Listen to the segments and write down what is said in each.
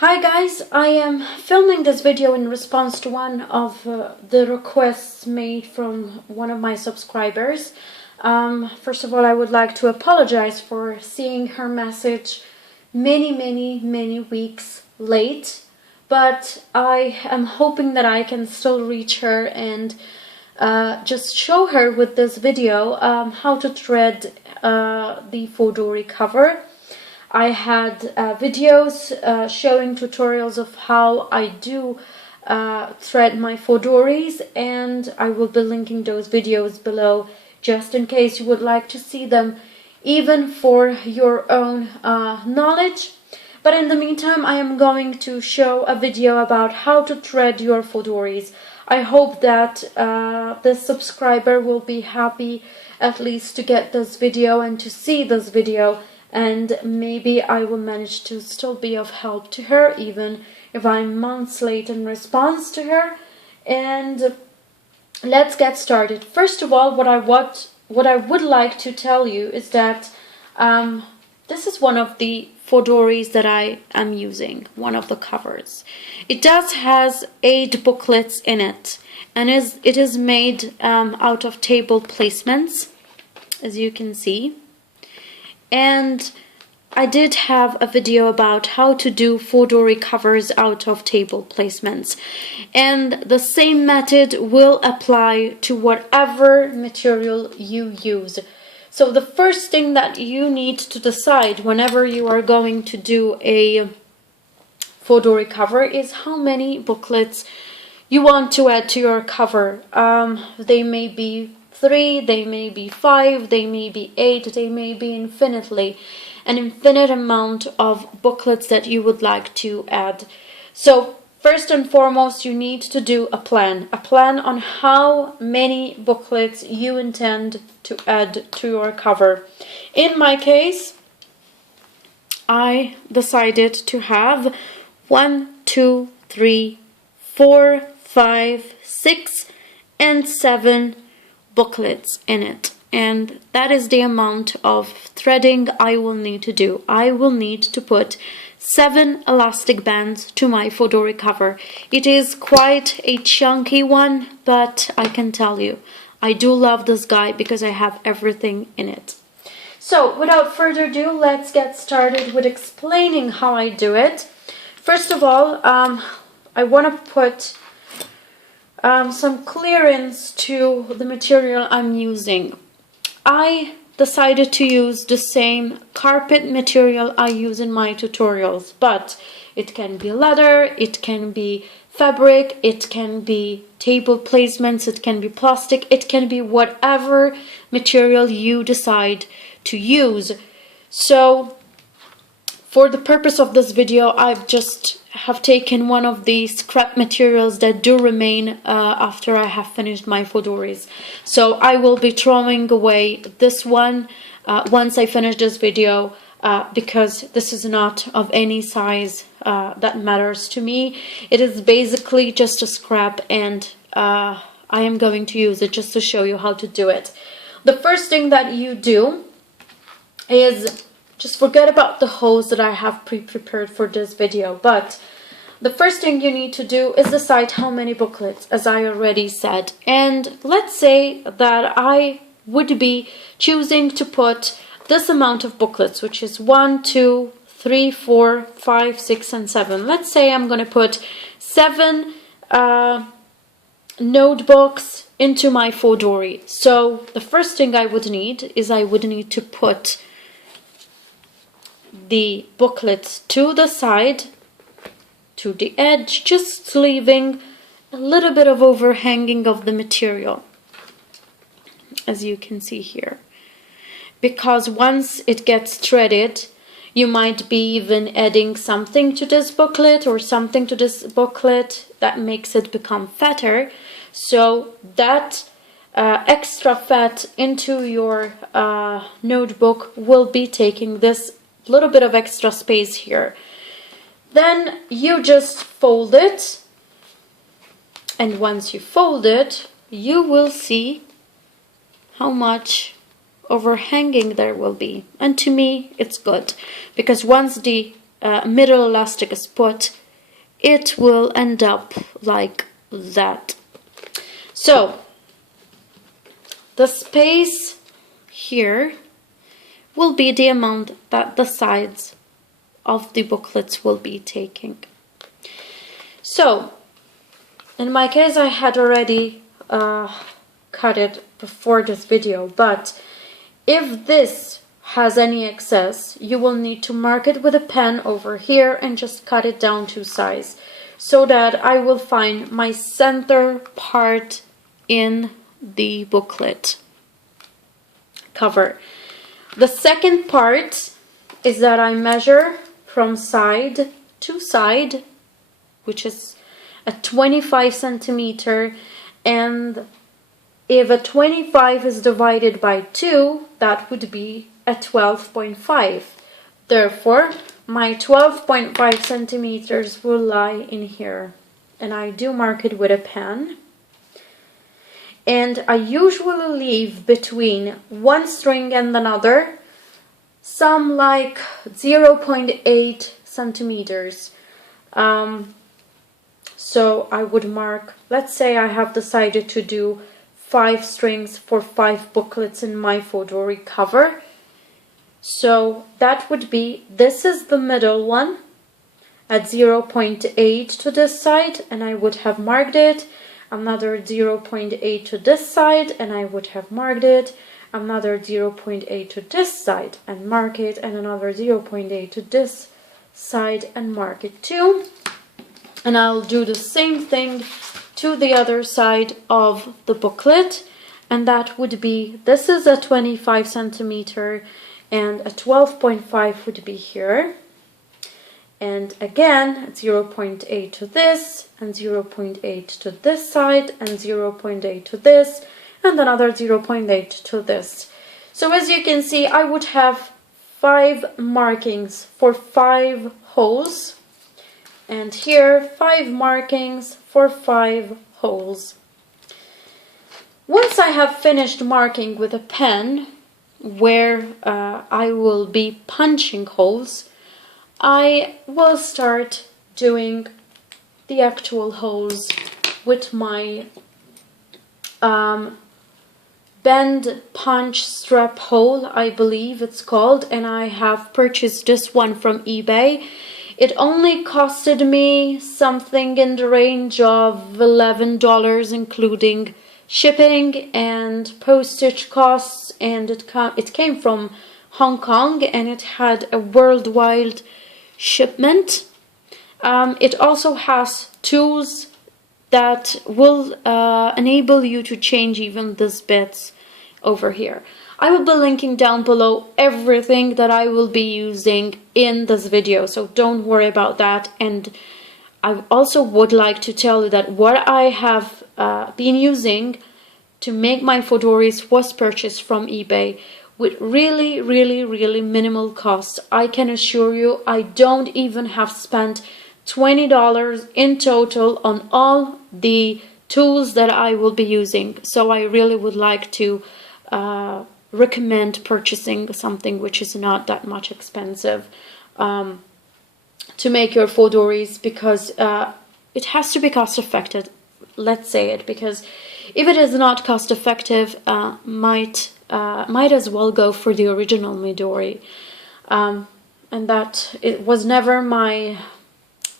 Hi guys, I am filming this video in response to one of the requests made from one of my subscribers. First of all, I would like to apologize for seeing her message many weeks late, but I am hoping that I can still reach her and just show her with this video how to thread the Fauxdori cover. I had videos showing tutorials of how I do thread my Fauxdoris, and I will be linking those videos below just in case you would like to see them, even for your own knowledge. But in the meantime, I am going to show a video about how to thread your Fauxdoris. I hope that this subscriber will be happy at least to get this video and to see this video, and maybe I will manage to still be of help to her even if I'm months late in response to her. And let's get started. First of all, what I would like to tell you is that this is one of the Fauxdoris that I am using, one of the covers. It has 8 booklets in it, and it is made out of table placements, as you can see. And I did have a video about how to do Fauxdori covers out of table placements, and the same method will apply to whatever material you use. So the first thing that you need to decide whenever you are going to do a Fauxdori cover is how many booklets you want to add to your cover. They may be 3, they may be 5, they may be 8, they may be an infinite amount of booklets that you would like to add. So first and foremost, you need to do a plan on how many booklets you intend to add to your cover. In my case, I decided to have 1, 2, 3, 4, 5, 6, and 7 booklets in it, and that is the amount of threading I will need to do. I will need to put 7 elastic bands to my Fauxdori cover. It is quite a chunky one, but I can tell you, I do love this guy because I have everything in it. So without further ado, let's get started with explaining how I do it. First of all, I want to put some clearance to the material I'm using. I decided to use the same carpet material I use in my tutorials, but it can be leather, it can be fabric, it can be table placements, it can be plastic, it can be whatever material you decide to use. So for the purpose of this video, I've just have taken one of the scrap materials that do remain after I have finished my Fauxdoris. So I will be throwing away this one once I finish this video, because this is not of any size that matters to me. It is basically just a scrap, and I am going to use it just to show you how to do it. The first thing that you do is just forget about the hose that I have pre-prepared for this video, but the first thing you need to do is decide how many booklets, as I already said. And let's say that I would be choosing to put this amount of booklets, which is 1, 2, 3, 4, 5, 6, and 7. Let's say I'm going to put 7 notebooks into my Fauxdori. So the first thing I would need is I would need to put the booklets to the side, to the edge, just leaving a little bit of overhanging of the material, as you can see here, because once it gets threaded, you might be even adding something to this booklet or something to this booklet that makes it become fatter. So that extra fat into your notebook will be taking this little bit of extra space here. Then you just fold it, and once you fold it, you will see how much overhanging there will be. And to me, it's good, because once the middle elastic is put, it will end up like that. So the space here will be the amount that the sides of the booklets will be taking. So in my case, I had already cut it before this video, but if this has any excess, you will need to mark it with a pen over here and just cut it down to size, so that I will find my center part in the booklet cover. The second part is that I measure from side to side, which is a 25 centimeter, and if a 25 is divided by 2, that would be a 12.5. Therefore, my 12.5 centimeters will lie in here. And I do mark it with a pen. And I usually leave between one string and another some like 0.8 centimeters. So I would mark, let's say I have decided to do 5 strings for 5 booklets in my Fauxdori cover. So that would be, this is the middle one at 0.8 to this side, and I would have marked it. Another 0.8 to this side, and I would have marked it. Another 0.8 to this side and mark it, and another 0.8 to this side and mark it too. And I'll do the same thing to the other side of the booklet, and that would be, this is a 25 centimeter and a 12.5 would be here, and again 0.8 to this and 0.8 to this side and 0.8 to this and another 0.8 to this. So as you can see, I would have 5 markings for 5 holes, and here 5 markings for 5 holes. Once I have finished marking with a pen where I will be punching holes, I will start doing the actual holes with my bend punch strap hole, I believe it's called, and I have purchased this one from eBay. It only costed me something in the range of $11, including shipping and postage costs, and it came from Hong Kong, and it had a worldwide shipment. It also has tools that will enable you to change even these bits over here. I will be linking down below everything that I will be using in this video, so don't worry about that. And I also would like to tell you that what I have been using to make my Fauxdoris was purchased from eBay with really minimal cost. I can assure you I don't even have spent $20 in total on all the tools that I will be using. So I really would like to recommend purchasing something which is not that much expensive to make your Fauxdoris, because it has to be cost effective, let's say it, because if it is not cost effective, might as well go for the original Midori. And that it was never my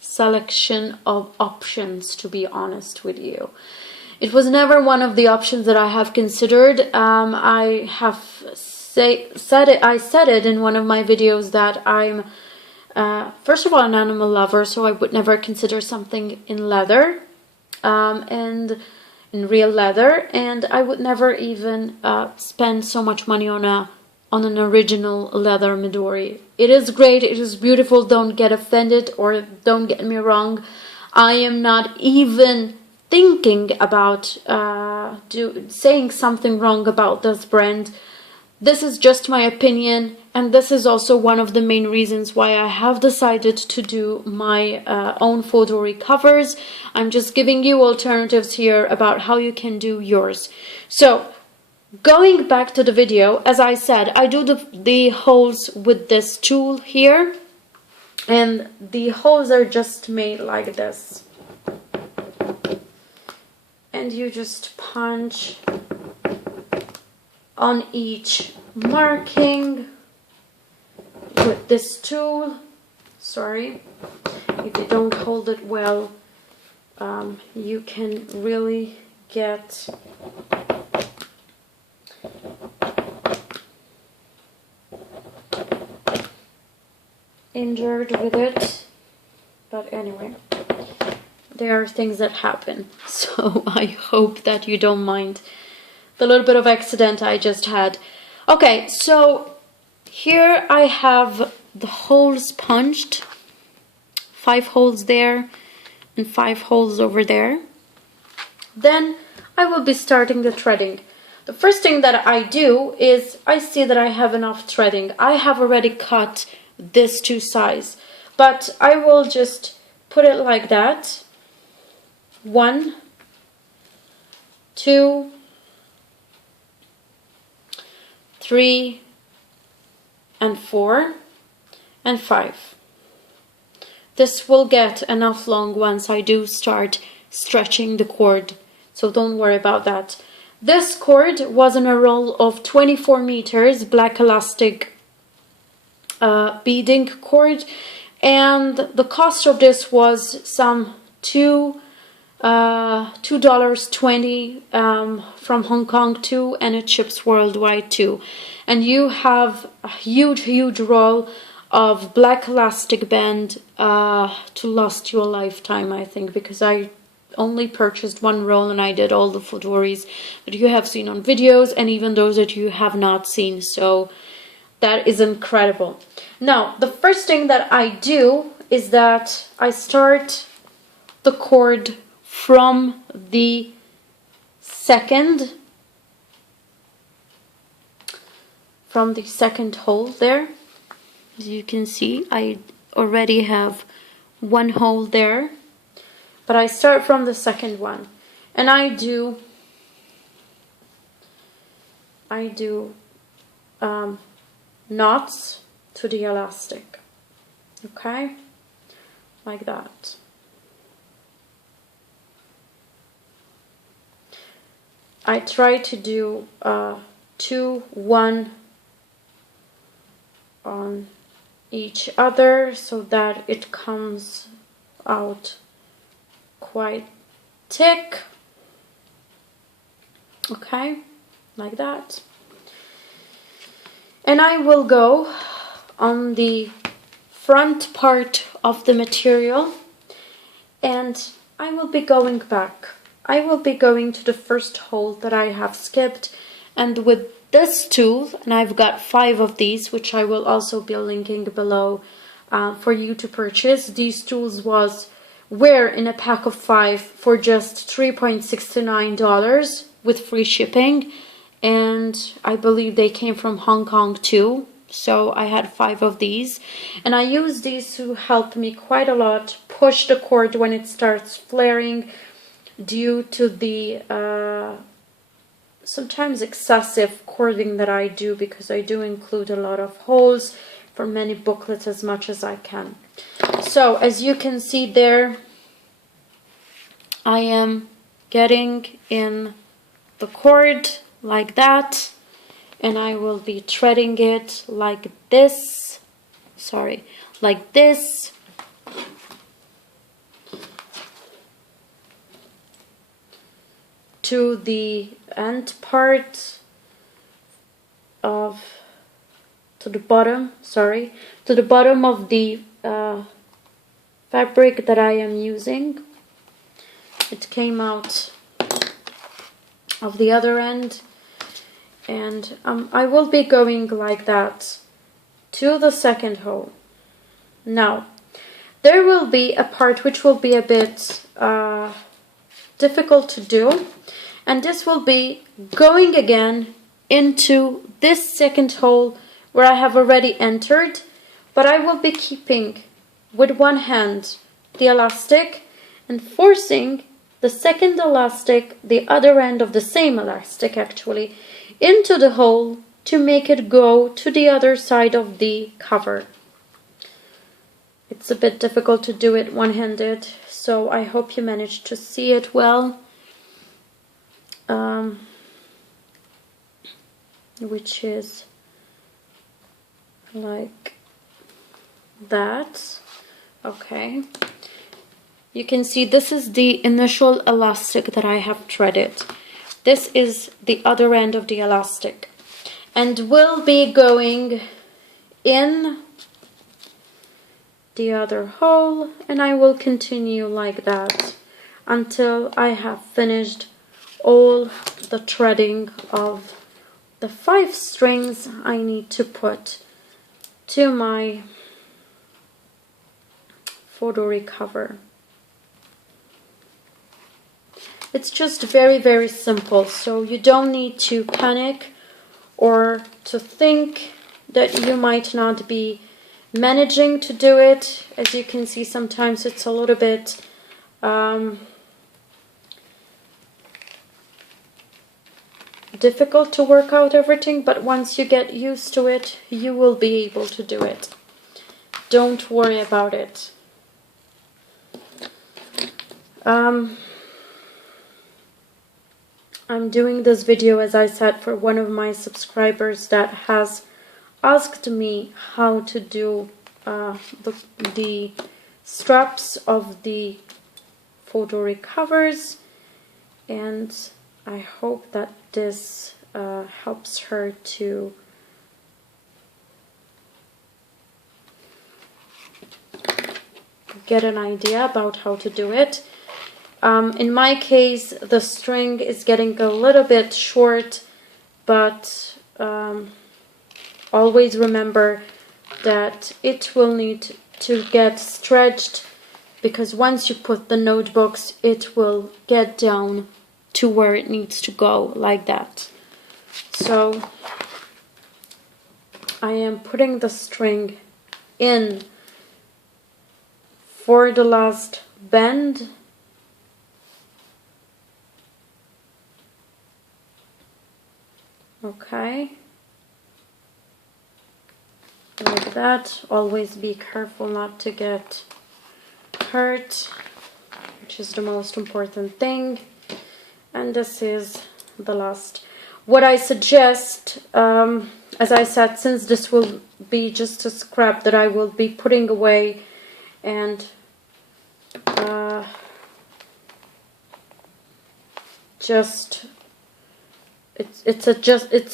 selection of options, to be honest with you. It was never one of the options that I have considered. I said it in one of my videos that I'm first of all an animal lover, so I would never consider something in leather and in real leather, and I would never even spend so much money on an original leather Midori. It is great, it is beautiful, don't get offended or don't get me wrong. I am not even thinking about saying something wrong about this brand. This is just my opinion, and this is also one of the main reasons why I have decided to do my own Fauxdori covers. I'm just giving you alternatives here about how you can do yours. So, going back to the video, as I said, I do the holes with this tool here. And the holes are just made like this. And you just punch on each marking with this tool. Sorry, if you don't hold it well, you can really get injured with it. But anyway, there are things that happen, so I hope that you don't mind the little bit of accident I just had. Okay, so here I have the holes punched, 5 holes there and 5 holes over there. Then I will be starting the threading. The first thing that I do is I see that I have enough threading. I have already cut this to size, but I will just put it like that. 1, 2, 3, and 4, and 5. This will get enough long once I do start stretching the cord, so don't worry about that. This cord was in a roll of 24 meters black elastic beading cord, and the cost of this was some $2.20 from Hong Kong too, and it ships worldwide too. And you have a huge roll of black elastic band to last you a lifetime, I think, because I only purchased 1 roll and I did all the Fauxdoris that you have seen on videos and even those that you have not seen, so that is incredible. Now, the first thing that I do is that I start the cord from the second hole there. As you can see, I already have 1 hole there, but I start from the second one, and I do knots to the elastic, okay, like that. I try to do 2, 1 on each other so that it comes out quite thick, okay, like that. And I will go on the front part of the material, and I will be going back. I will be going to the first hole that I have skipped, and with this tool, and I've got 5 of these, which I will also be linking below for you to purchase. These tools were in a pack of 5 for just $3.69 with free shipping, and I believe they came from Hong Kong too. So I had 5 of these, and I use these to help me quite a lot push the cord when it starts flaring due to the sometimes excessive cording that I do, because I do include a lot of holes for many booklets as much as I can. So as you can see there, I am getting in the cord like that, and I will be threading it like this, like this, to the end part of, to the bottom of the fabric that I am using. It came out of the other end, and I will be going like that to the second hole. Now, there will be a part which will be a bit difficult to do, and this will be going again into this second hole where I have already entered, but I will be keeping with one hand the elastic and forcing the second elastic, the other end of the same elastic actually, into the hole to make it go to the other side of the cover. It's a bit difficult to do it one-handed, so I hope you managed to see it well. Which is like that. Okay. You can see this is the initial elastic that I have threaded. This is the other end of the elastic. And we'll be going in the other hole, and I will continue like that until I have finished all the threading of the 5 strings I need to put to my Fauxdori cover. It's just very, very simple, so you don't need to panic or to think that you might not be managing to do it. As you can see, sometimes it's a little bit difficult to work out everything, but once you get used to it, you will be able to do it. Don't worry about it. I'm doing this video, as I said, for one of my subscribers that has asked me how to do the straps of the Fauxdori covers, and I hope that this helps her to get an idea about how to do it. In my case, the string is getting a little bit short, but always remember that it will need to get stretched, because once you put the notebooks, it will get down to where it needs to go, like that. So I am putting the string in for the last bend. Okay, like that. Always be careful not to get hurt, which is the most important thing. And this is the last. What I suggest, as I said, since this will be just a scrap that I will be putting away, and it's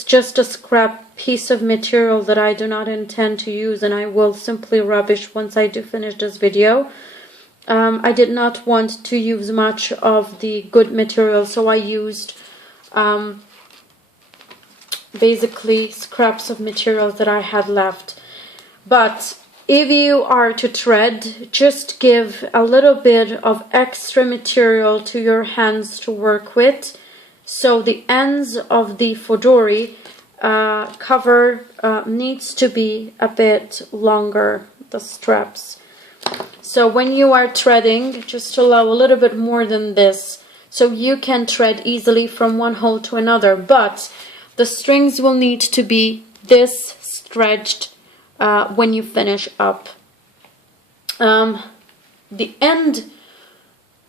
just a scrap piece of material that I do not intend to use, and I will simply rubbish once I do finish this video. I did not want to use much of the good material, so I used basically scraps of materials that I had left. But if you are to thread, just give a little bit of extra material to your hands to work with, so the ends of the Fauxdori cover needs to be a bit longer, the straps. So when you are threading, just allow a little bit more than this, so you can thread easily from one hole to another, but the strings will need to be this stretched when you finish up. The end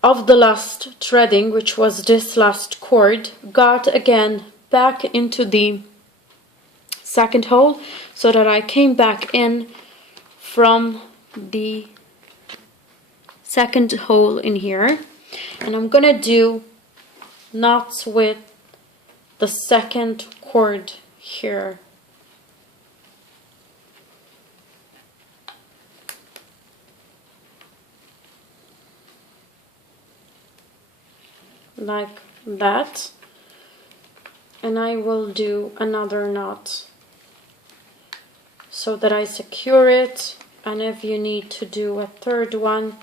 of the last threading, which was this last cord, got again back into the second hole, so that I came back in from the second hole in here, and I'm gonna do knots with the second cord here. Like that, and I will do another knot so that I secure it, and if you need to do a third one,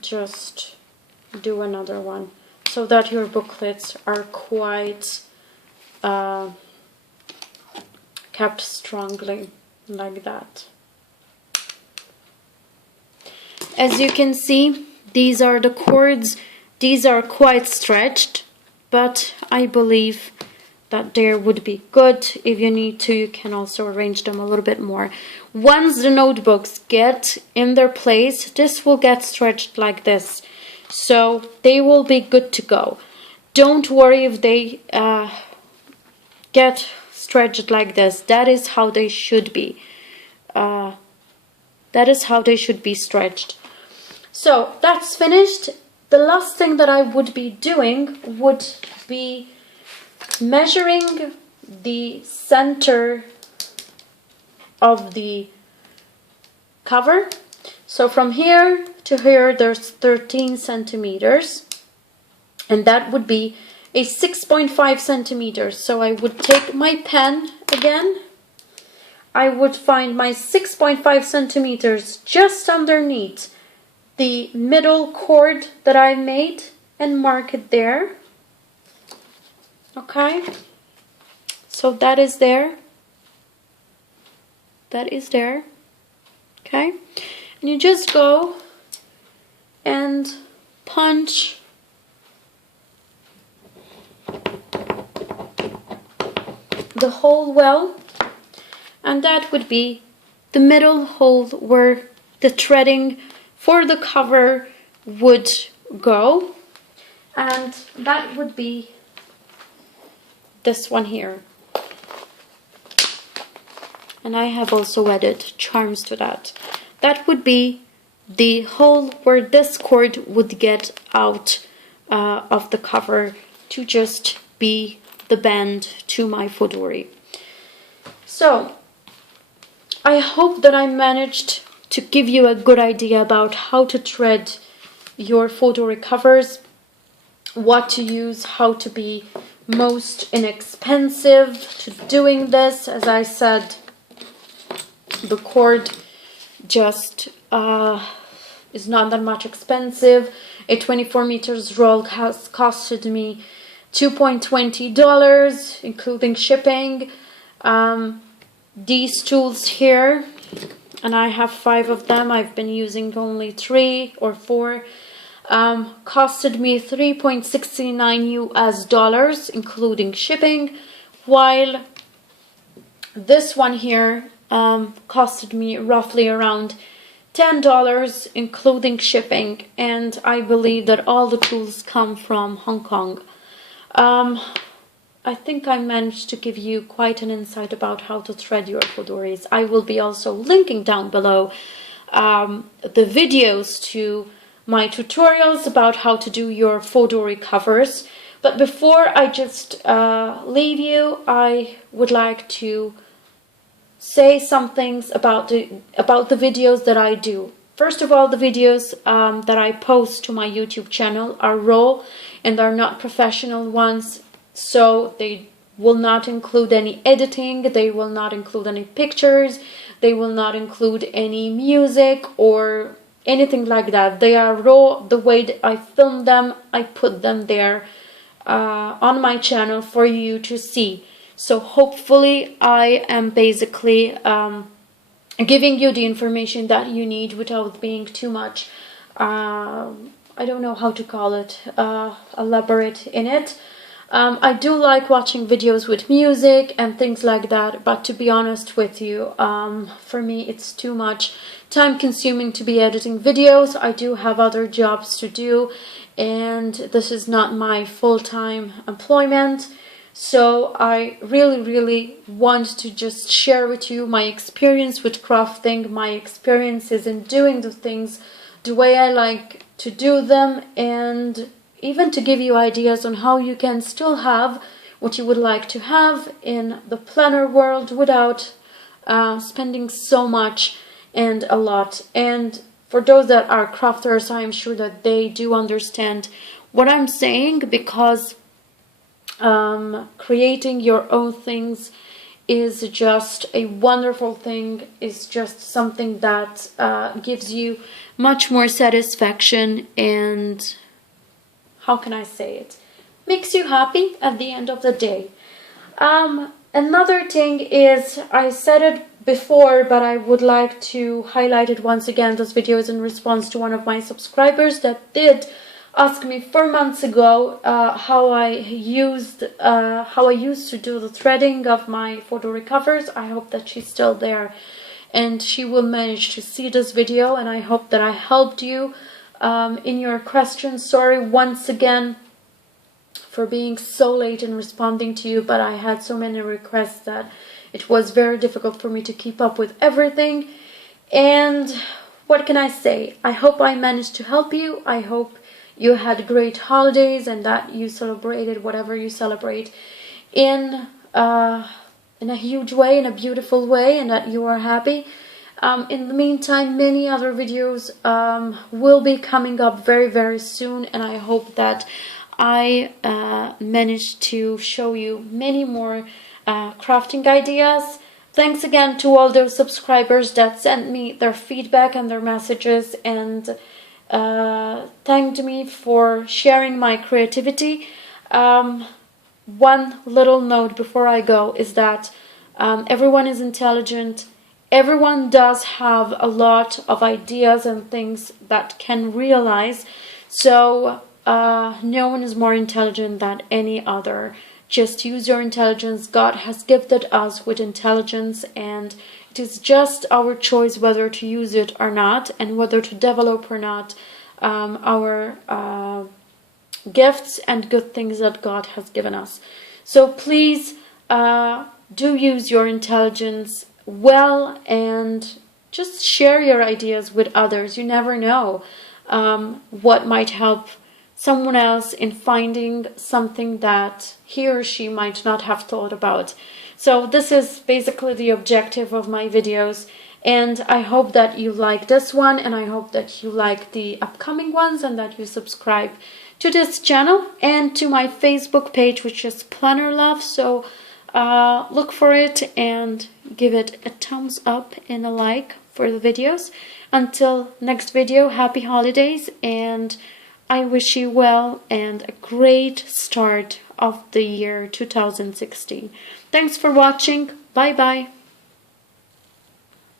just do another one, so that your booklets are quite kept strongly, like that. As you can see, these are the cords. These are quite stretched, but I believe that there would be good. If you need to, you can also arrange them a little bit more. Once the notebooks get in their place, this will get stretched like this, so they will be good to go. Don't worry if they get stretched like this. That is how they should be. That is how they should be stretched. So that's finished. The last thing that I would be doing would be measuring the center of the cover. So from here to here there's 13 centimeters, and that would be a 6.5 centimeters. So I would take my pen again, I would find my 6.5 centimeters just underneath the middle cord that I made and mark it there. Okay, so that is there, that is there. Okay, and you just go and punch the hole well, and that would be the middle hole where the threading for the cover would go, and that would be this one here. And I have also added charms to that. That would be the hole where this cord would get out of the cover to just be the band to my Fauxdori. So I hope that I managed to give you a good idea about how to thread your Fauxdori covers, what to use, how to be most inexpensive to doing this. As I said, the cord just is not that much expensive. A 24 meters roll has costed me $2.20, including shipping. These tools here, and I have 5 of them, I've been using only 3 or 4, costed me $3.69 US, including shipping, while this one here costed me roughly around $10, including shipping, and I believe that all the tools come from Hong Kong. I think I managed to give you quite an insight about how to thread your Fauxdoris. I will be also linking down below the videos to my tutorials about how to do your Fauxdori covers. But before I just leave you, I would like to say some things about the videos that I do. First of all, the videos that I post to my YouTube channel are raw and are not professional ones, so they will not include any editing, they will not include any pictures, they will not include any music or anything like that. They are raw. The way that I film them, I put them there on my channel for you to see. So hopefully I am basically giving you the information that you need without being too much, I don't know how to call it, elaborate in it. I do like watching videos with music and things like that, but to be honest with you, for me it's too much time consuming to be editing videos. I do have other jobs to do, and this is not my full-time employment. So I really want to just share with you my experience with crafting, my experiences in doing the things the way I like to do them, and even to give you ideas on how you can still have what you would like to have in the planner world without spending so much and a lot. And for those that are crafters, I am sure that they do understand what I'm saying, because creating your own things is just a wonderful thing. It's just something that gives you much more satisfaction, and how can I say it? Makes you happy at the end of the day. Another thing is, I said it before, but I would like to highlight it once again. This video is in response to one of my subscribers that did asked me 4 months ago how I used to do the threading of my Fauxdori covers. I hope that she's still there and she will manage to see this video, and I hope that I helped you in your questions. Sorry once again for being so late in responding to you, but I had so many requests that it was very difficult for me to keep up with everything. And what can I say? I hope I managed to help you. I hope you had great holidays and that you celebrated whatever you celebrate in a huge way, in a beautiful way, and that you are happy. In the meantime, many other videos will be coming up very, very soon, and I hope that I managed to show you many more crafting ideas. Thanks again to all those subscribers that sent me their feedback and their messages and thanked me for sharing my creativity. One little note before I go is that everyone is intelligent. Everyone does have a lot of ideas and things that can realize. So no one is more intelligent than any other. Just use your intelligence. God has gifted us with intelligence, and it is just our choice whether to use it or not, and whether to develop or not our gifts and good things that God has given us. So please do use your intelligence well and just share your ideas with others. You never know what might help someone else in finding something that he or she might not have thought about. So this is basically the objective of my videos, and I hope that you like this one, and I hope that you like the upcoming ones, and that you subscribe to this channel and to my Facebook page, which is Planner Love. So look for it and give it a thumbs up and a like for the videos. Until next video, happy holidays, and I wish you well and a great start of the year 2016. Thanks for watching. Bye bye.